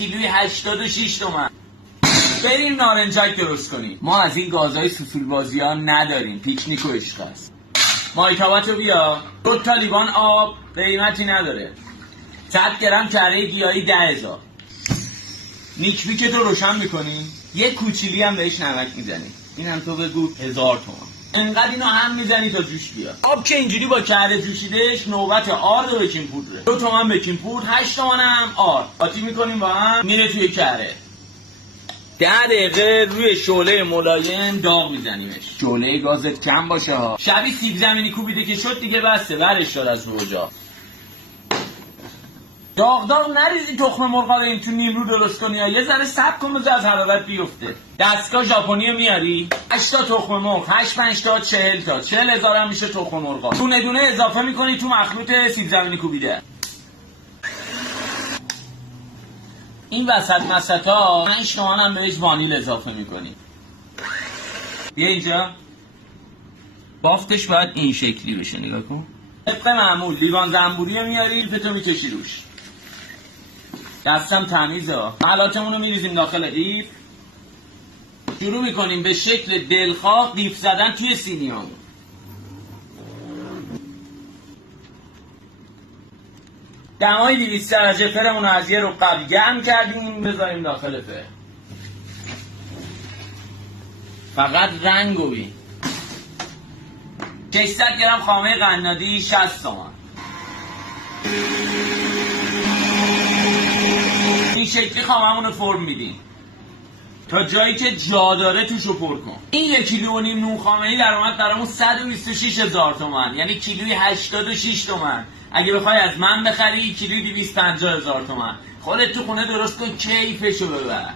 کیلوی 86 تومن. بریم نارنجک درست کنیم. ما از این گازهای سوسول بازی ها نداریم. پیکنیک و عشق است. مایتاباتو بیا. 2 تا لیوان آب، قیمتی نداره. 100 گرم کره گیاهی 10,000. نیکبیک تو روشن میکنی، یه کوچیلی هم بهش نمک میزنی. اینم تو بگو 1000 تومان. انقدر اینو هم میزنی تا جوش بیاد. آب که اینجوری با کره جوشیدش، نوبت آرد و بکینگ پودره. 2 تومن بکینگ پودر، 8 تومن هم آرد. قاطی میکنیم با هم، میره توی کره. 10 دقیقه روی شعله ملایم داغ میزنیمش. شعله گازت کم باشه ها. شبیه سیب زمینی کوبیده که شد دیگه بسته، برش دار از رو جا. داغ نریزی تخم مرغ رو این تو نیمرو درست کنی. یه ذره صبر کن بذار از حرارت بیفته. دستگاه ژاپنی میاری، 8 تا تخم مرغ، 8 5 تا 40 تا 40,000 هم میشه تخم مرغ. دونه دونه اضافه میکنی تو مخلوط سیب زمینی کوبیده. این وسط مسطا 5 تومن هم بهش وانیل اضافه میکنی. بیا اینجا. بافتش باید این شکلی بشه، نگاه کن. طبق معمول لیوان زنبوری میاری، لیفتو میکشی روش. دستم تمیزه. ملاتمون رو میریزیم داخل قیف. شروع میکنیم به شکل دلخواه قیف زدن توی سینیامون. دمای 200 درجه فرمون رو از یه رو قبل گرم کردیم، بذاریم داخل فر. فقط رنگو بین. 600 گرم خامه قنادی 60 تومن. این شکلی خاممون رو فرم میدیم تا جایی که جا داره توشو پر کن. این 1.5 کیلو نون خامه‌ای در اومد برامون 126,000 تومان، یعنی کیلوی 86 تومن. اگه بخوای از من بخری کیلوی 250,000 تومن. خودت تو خونه درست کن، کیفشو ببر.